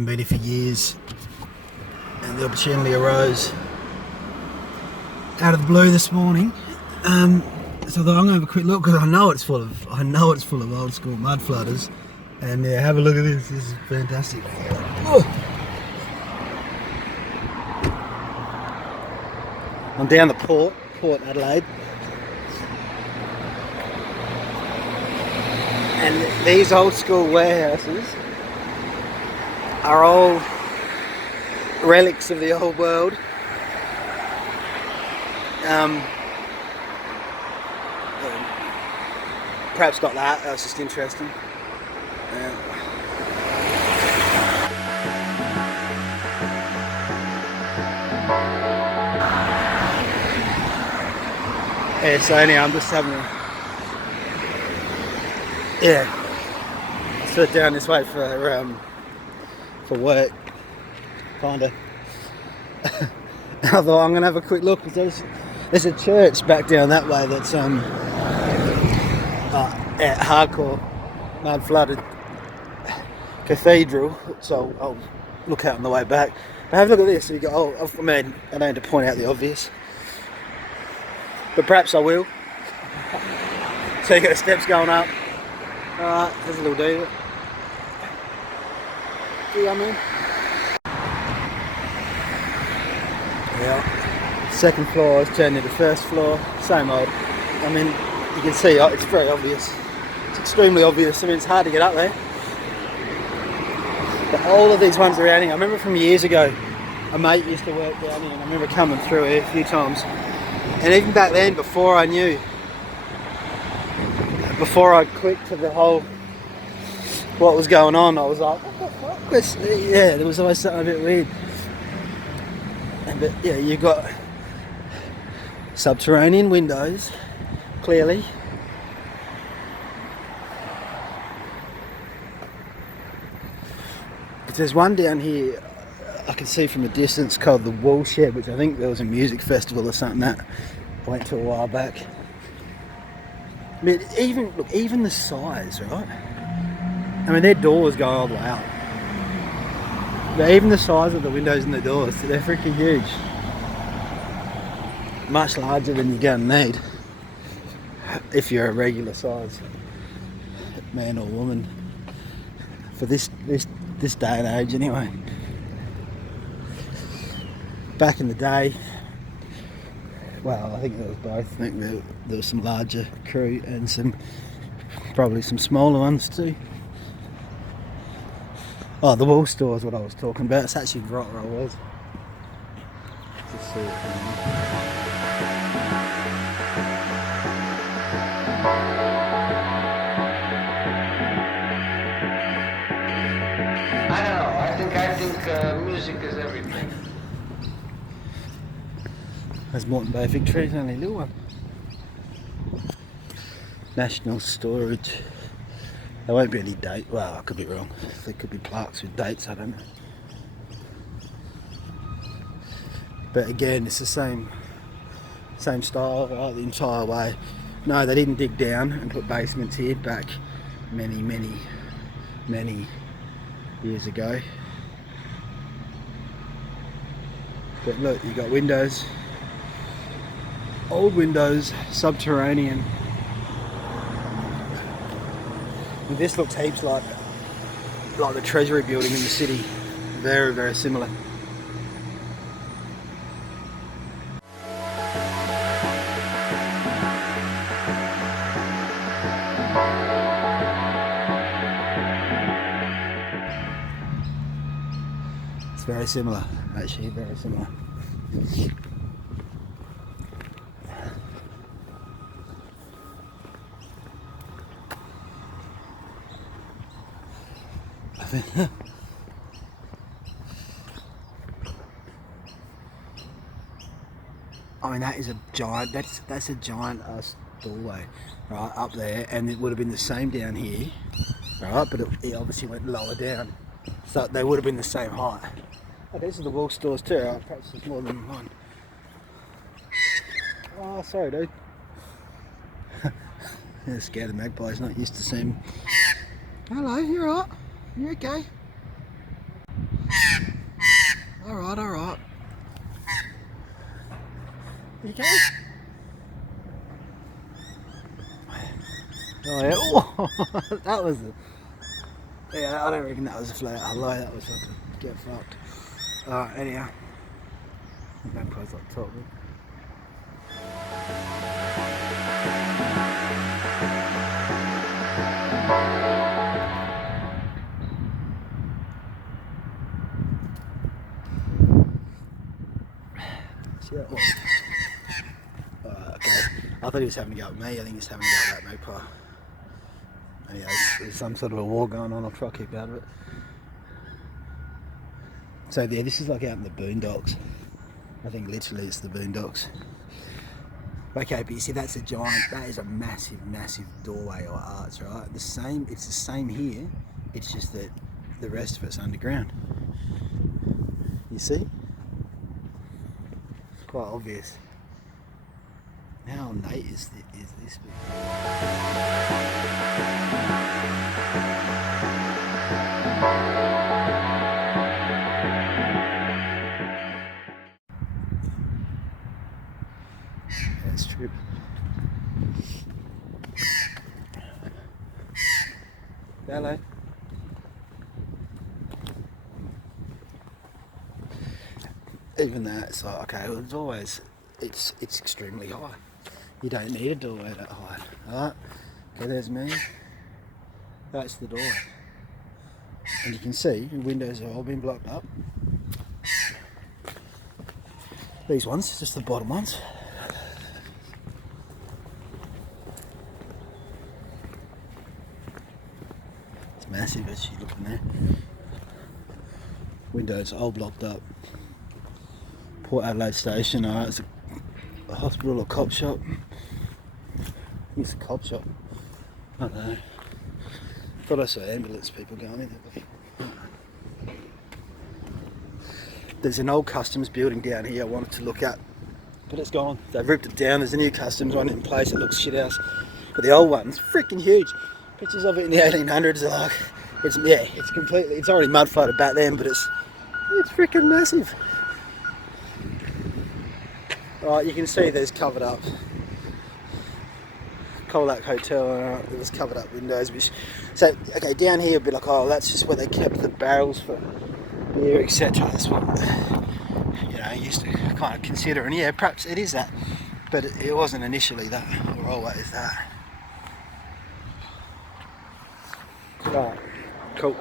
haven't been here for years, and the opportunity arose out of the blue this morning. So I thought I'm gonna have a quick look because I know it's full of old school mud flooders. And yeah, have a look at this. This is fantastic. Oh. I'm down the Port Adelaide, and these old school warehouses are all relics of the old world. Perhaps not that. That was just interesting. Yeah, so anyhow, I'm just having I slid down this way for work, kinda. I thought I'm gonna have a quick look because there's a church back down that way that's hardcore mud flooded cathedral, so I'll look out on the way back. But have a look at this. So you go, I mean, I don't need to point out the obvious, but perhaps I will. So you got the steps going up. Alright, there's a little dude. See what I mean? Yeah. Second floor has turned into first floor. Same old. I mean, you can see it's very obvious. It's extremely obvious. I mean, it's hard to get up there. But all of these ones around here, I remember from years ago, a mate used to work down here, and I remember coming through here a few times. And even back then, before I clicked to the whole what was going on, I was like, what the fuck? Yeah, there was always something a bit weird. But yeah, you've got subterranean windows, clearly. But there's one down here I can see from a distance called the Wool Shed, which I think there was a music festival or something that I went to a while back. But even the size, right? I mean, their doors go all the way out. But even the size of the windows and the doors, they're freaking huge. Much larger than you're going to need if you're a regular size man or woman for this day and age anyway. Back in the day, well, I think there was both. I think there was some larger crew and probably some smaller ones too. Oh, the wool store is what I was talking about. It's actually right where I was. Just see it. I don't know. I think music is everything. There's Moreton Bay fig trees, only a little one. National storage. There won't be any date. Well, I could be wrong. There could be plaques with dates. I don't know. But again, it's the same style, right, the entire way. No, they didn't dig down and put basements here back many years ago. But look, you got windows, old windows, subterranean. And this looks heaps like the Treasury building in the city. Very, very similar. It's very similar, actually, very similar. I mean, that is a giant. That's a giant doorway, right up there, and it would have been the same down here, right? But it obviously went lower down, so they would have been the same height. Oh, these are the wool stores too. Right? Perhaps there's more than one. Oh, sorry, dude. Yeah, scared of magpies. Not used to seeing. Hello, you alright? You okay? You can. Oh yeah. Oh, that was a. Yeah, I don't reckon that was a flat hello. That was fucking get fucked. Anyhow, that close up top. See that one? Okay. I thought he was having a go at me. I think he's having a go at that magpie. Anyhow, there's some sort of a war going on. I'll try to keep out of it. So yeah, this is like out in the boondocks. I think literally it's the boondocks. Okay, but you see that's a giant, that is a massive, massive doorway or arch, right? It's the same here, it's just that the rest of it's underground. You see? It's quite obvious. How ornate is this bit? That's true. Hello. Even that, it's like, okay, well, it's always, it's extremely high. You don't need a doorway that high. Alright, okay, there's me. That's the door. And you can see the windows have all been blocked up. These ones, just the bottom ones. It's massive as you look in there. Windows all blocked up. Port Adelaide Station, alright, it's a hospital or cop shop. It's a cop shop. I don't know. Thought I saw ambulance people going in there. There's an old customs building down here I wanted to look at, but it's gone. They've ripped it down. There's a new customs one in place. It looks shit house, but the old one's freaking huge. Pictures of it in the 1800s are like, it's completely. It's already mud flooded back then, but it's freaking massive. Right, you can see there's covered up. Colac Hotel, it was covered up windows. So, okay, down here it'd be like, oh, that's just where they kept the barrels for beer, etc. That's what, I used to kind of consider. And yeah, perhaps it is that, but it wasn't initially that, or always that. Right, cool.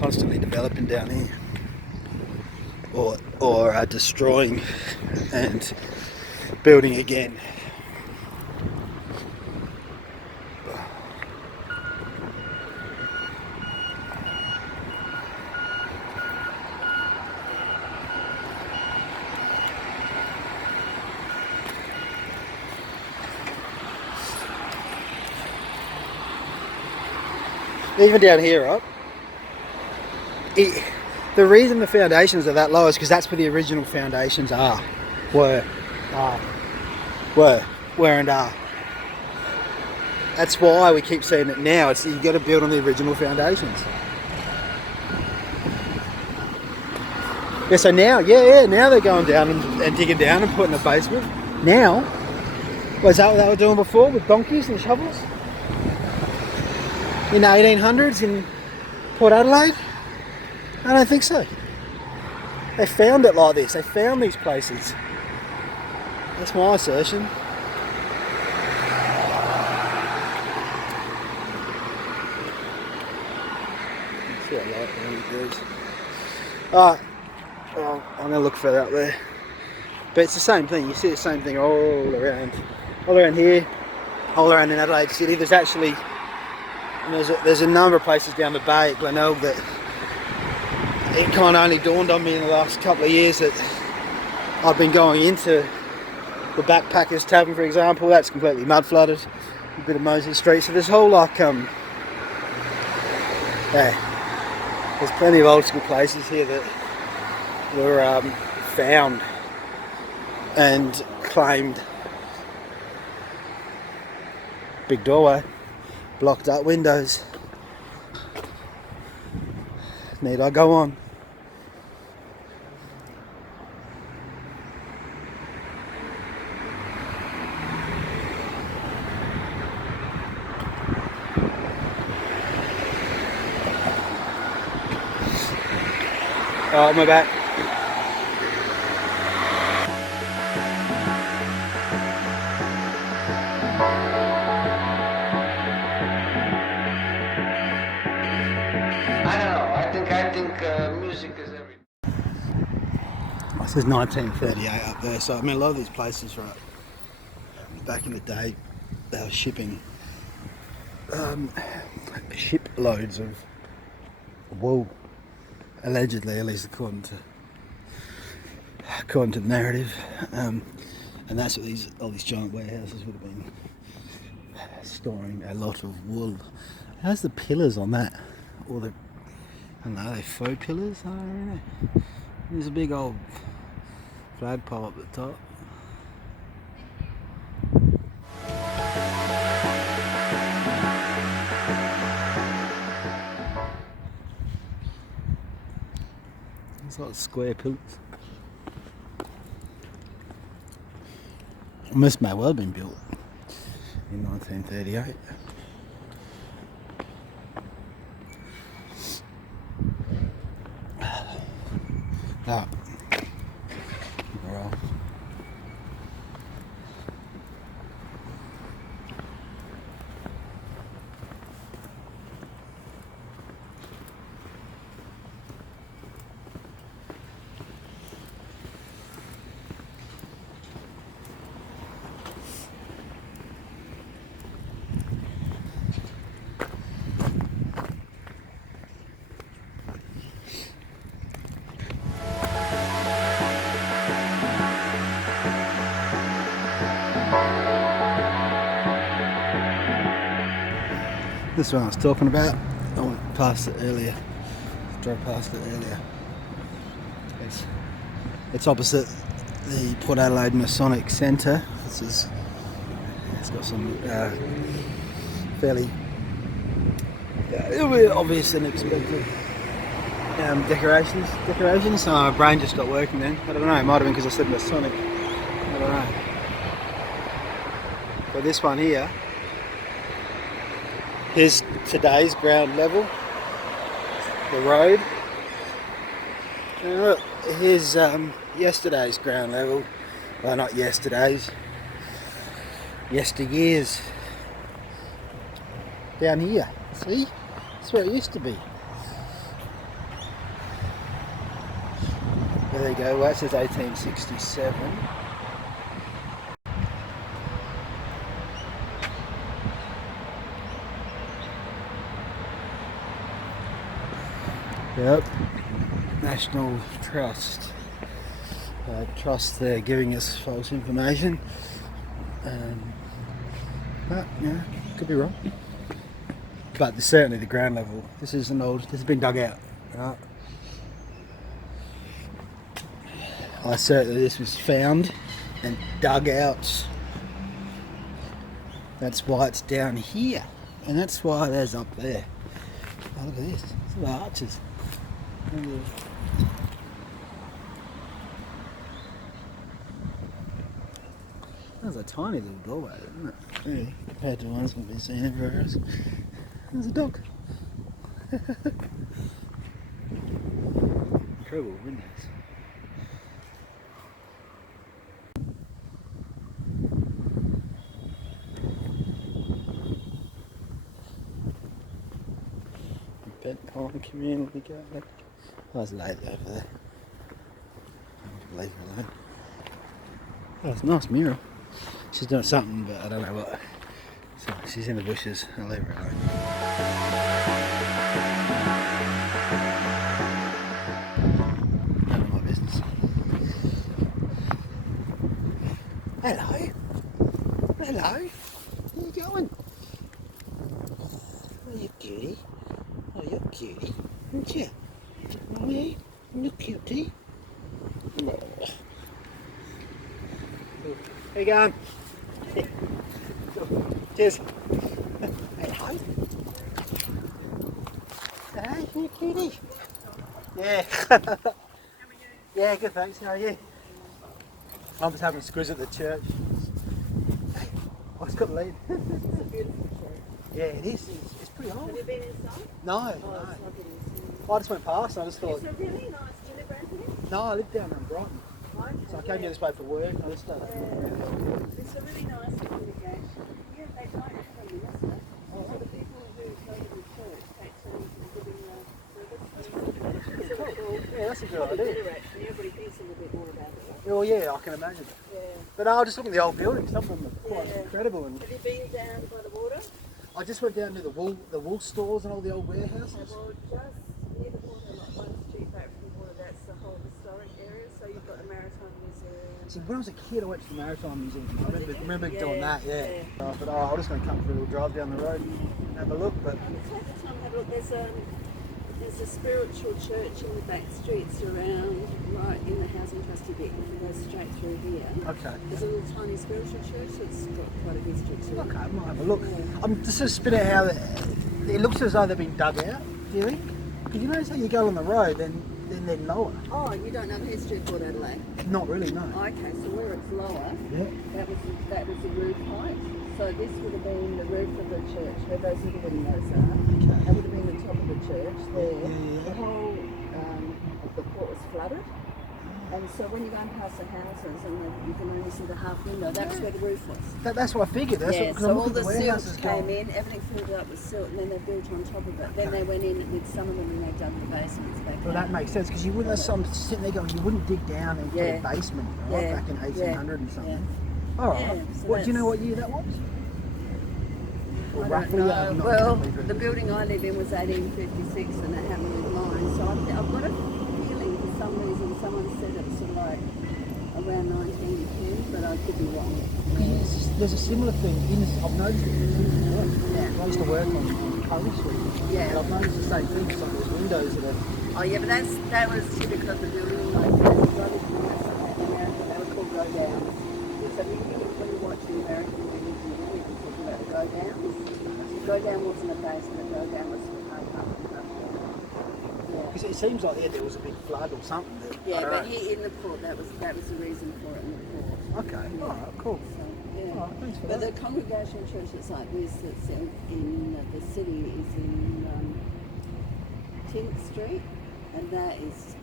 Constantly developing down here, or destroying and building again. Even down here, right? The reason the foundations are that low is because that's where the original foundations were and are. That's why we keep saying it now. It's you got to build on the original foundations. Yeah. So now, now they're going down and digging down and putting a basement. Now, was that what they were doing before with donkeys and shovels? In the 1800s in Port Adelaide? I don't think so. They found it like this. They found these places. That's my assertion. See that light down it goes. Alright, well, I'm going to look further up there. But it's the same thing. You see the same thing all around here, all around in Adelaide City. There's actually there's a number of places down the bay at Glenelg that it kind of only dawned on me in the last couple of years that I've been going into the Backpackers Tavern, for example. That's completely mud flooded. A bit of Moses Street. So there's whole like there's plenty of old school places here that were found and claimed. Big doorway, blocked up windows. Need I go on? Oh, my back. I think music is everything. This is 1938 up there, so I mean a lot of these places, right, back in the day, they were shipping ship loads of wool, allegedly, at least according to the narrative, and that's what all these giant warehouses would have been storing a lot of wool. How's the pillars on that? Or the, I don't know, are they faux pillars? I don't know. There's a big old flagpole up the top. It's like square pillars. This may well have been built in 1938. Ah. Right. This one I was talking about, I went past it earlier, drove past it earlier. It's opposite the Port Adelaide Masonic Centre. It's got some fairly obvious and expected decorations. So my brain just stopped working then. I don't know, it might have been because I said Masonic. I don't know. But this one here, here's today's ground level, the road. And look, here's yesterday's ground level. Well, not yesterday's, yesteryear's. Down here, see? That's where it used to be. There you go, well, that says 1867. Yep, National Trust. Trust they're giving us false information. But, yeah, could be wrong. But certainly the ground level, this has been dug out. Right? I assert that this was found and dug out. That's why it's down here. And that's why there's up there. Oh, look at this, it's the arches. That's a tiny little doorway, isn't it? Really, compared to ones we've been seeing everywhere else. There's a dog. Incredible windows. Bent Pond Community Garden. Oh, there's a lady over there. I can leave her alone. Oh, it's a nice mural. She's doing something, but I don't know what. So she's in the bushes. I'll leave her alone. None of my business. Hello. Hello. Where you going? Oh, you cutie. Oh, you're cutie, aren't you? Oh, yeah. You're cutie. How you going? Cheers. Hey, hi. Hey, you cutie. Yeah. Yeah, good thanks. How are you? I'm just having squiz at the church. Hey, oh, it's got a lead. It's a beautiful church. Yeah, it is. It's pretty old. Have you been inside? No, Oh, no. it's lovely inside. I just went past and I just thought, It's a really nice. Do you live around here? no, I live down in Brighton. Okay, So I came here this way for work. I just It's a really nice congregation. Yeah, they don't have a minister. So the people who go to the church take turns in giving the service. It's really cool. yeah, that's a good Probably idea. better actually. Everybody thinks a little bit more about it. Well, yeah, I can imagine. Yeah. But I was just looking at the old buildings. Some of them are quite Yeah. incredible. And Have you been down by the water? I just went down to the wool stores and all the old Okay, warehouses. well, just near the water, like one street back from the water, that's the whole historic area. So you've got the Maritime Museum. See, when I was a kid, I went to the Maritime Museum. I did you? remember Yeah, doing that, yeah. yeah. But I'm just going to come for a little drive down the road and have a look. But Take the time to have a look. There's a spiritual church in the back streets around, right in the housing trustee bit. You can go straight through here. okay, There's a little tiny spiritual church that's got quite a history to it. okay, I might have a look. I'm just to spit out how it looks as though they've been dug out. Do you think? Because you notice how you go on the road, then they're lower. Oh, you don't know the history of Port Adelaide? Not really, no. Okay, so where it's lower, Yeah. that was the roof height. So this would have been the roof of the church, where those little windows are. That would have been the top of the church there. Yeah. The whole of the court was flooded. And so when you're going past the houses and you can only see the half window, that's where the roof was. That's what I figured. That's Yeah, what, 'cause so I'm all looking the at warehouses silt going- came in, everything filled up with silt, and then they built on top of it. Then they went in with some of them and they dug the basements back Well, that out. makes sense because you wouldn't. That's some sitting there going, you wouldn't dig down into Yeah. a basement right Yeah. back in 1800 and something. Yeah. All right. Yeah, so What do you know? that's- What year that was? Or I roughly, don't know. not Well, exactly, but- the building I live in was 1856 and it happened with mine. So I've got a feeling for some reason someone said it was sort of like around 1910, but I could be wrong. There's a similar thing. I've noticed it in work. Yeah. I used to work on Curry Street. Yeah. And I've noticed the same thing. Some of those windows that are. Oh yeah, but that was typical of the building in those days. I lived in America, they were called go downs. So when you watch the American movies, you really talk about the go downs. Go down wasn't a basement, go down was up. Because it seems like there was a big flood or something. That, I Yeah, don't but know. here in the port, that was the reason for it in the port. Okay. All right. Cool. So, yeah. All right, thanks for But that. the congregational church that's like this, that's in the city, is in 10th Street, and that is,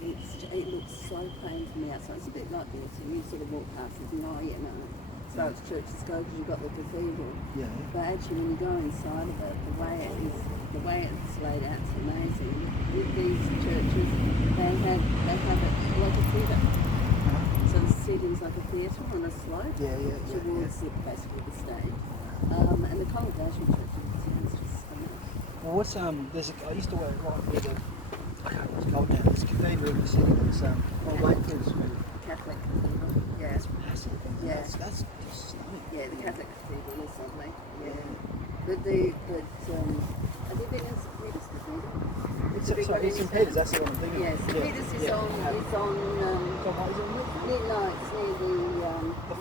it looks so plain from the outside. It's a bit like this, and you sort of walk past it and oh yeah, no. So it's churches go because you've got the cathedral. Yeah. But actually, when you go inside of it, the way it's laid out, it's amazing. With these churches, they have it like a theatre. So the seating's like a theatre on a slope towards basically the stage. And the congregational church is just stunning. Well, what's I used to work right near the. I can't remember what's called now. This cathedral in the city. It's Wakefield Street. Catholic cathedral. Yeah. That's massive. Yeah. That's just stunning. Yeah, the Catholic cathedral is lovely. Yeah. But have you been in St. Peter's Cathedral? It's St. Peter's. That's the one I'm thinking. Yeah, St. Peter's is on. It's on. Near, no, it's near the.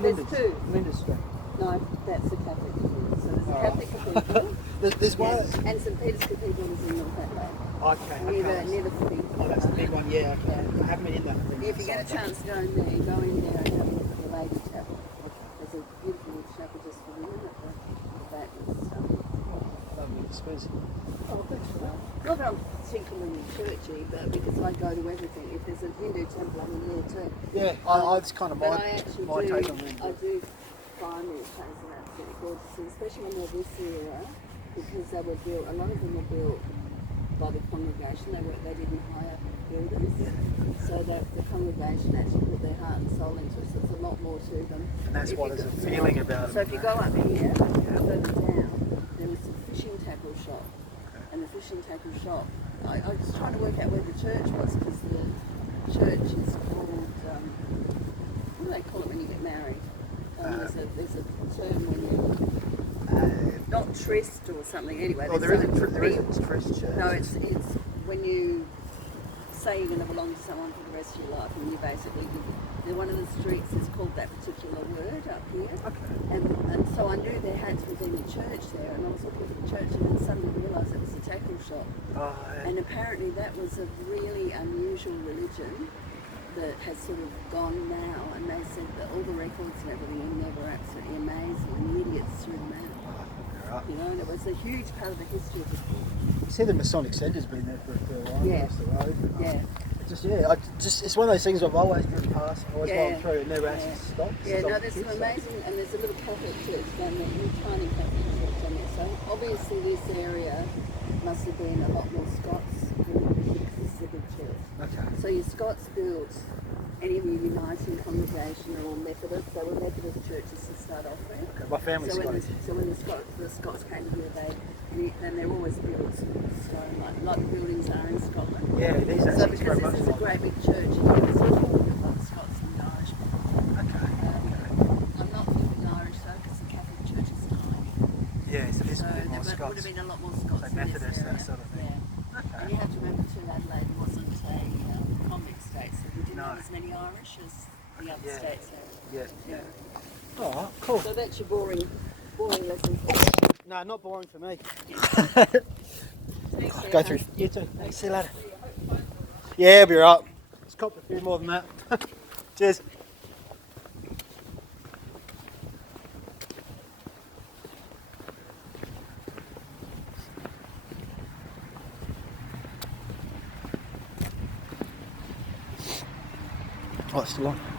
There's two. Flinders Street. No, that's the Catholic cathedral. So there's a Oh. Catholic cathedral. There's one. Yes, and St. Peter's Cathedral is in North Adelaide. Okay. Near the footy. Oh, that's the big one. Yeah. Okay. Yeah. I haven't been in that. If you get a chance to go in there, go in there and have a look at the Lady Chapel. There's a beautiful little chapel just for women at the back and stuff. Lovely expensive. Oh, thanks for that. Not that I'm particularly churchy, but because I go to everything. If there's a Hindu temple, I'm in there too. Yeah, that's kind of But my I actually my do, take on it. I do find these places absolutely gorgeous, and especially when they're this era, because they were built, a lot of them were built by the congregation. They didn't hire builders, so that the congregation actually put their heart and soul into it. So there's a lot more to them. And that's If what you is a go- feeling about So it. if you go up here, further down, there was a fishing tackle shop, and the fishing tackle shop. I was trying to work out where the church was because the church is called. What do they call it when you get married? There's a term when you not tryst or something. Anyway, Oh, there's there something- is a Christ church. No, it's when you say you're going to belong to someone for the rest of your life, and you basically one of the streets is called that particular word up here. Okay. And so I knew there had to have been a church there, and I was looking for the church, and then suddenly realised it was a tackle shop. Oh, yeah. And apparently that was a really unusual religion that has sort of gone now, and they said that all the records and everything in there were absolutely amazing, and the idiots threw them out. Right. You know, and it was a huge part of the history of the book. You see the Masonic Centre's been there for a while. Yeah. Across the road. Yeah. It's one of those things I've always driven past, always Yeah. gone through, and never actually stopped. Yeah, no, there's some amazing, and there's a little Catholic church down there, a tiny Catholic church down there. So obviously this area must have been a lot more Scots because this is a big church. Okay. So your Scots built, any of your Uniting congregation are all Methodist. They were Methodist churches to start off with. Okay, my family's So Scottish. when the Scots came here, and they're always built stone, like the buildings are in Scotland. Yeah, these So actually because very this is a much great big church, you know, it's all like the Scots and the Irish. Okay. I'm not thinking Irish though, because the Catholic church is tiny. Yeah, so this So would be more there would Scots. have been a lot more Scots Like in this Methodist, area. that sort of thing. Yeah. Okay. And you have to remember too, Adelaide wasn't a convict state, so we didn't No. have as many Irish as the other Yeah. states have. Yeah. Oh, cool. So that's your boring lesson. No, not boring for me. Take care, Go through. hon. You too. See you later. Yeah, I'll be right. Let's cop a few more than that. Cheers. Oh, it's still on.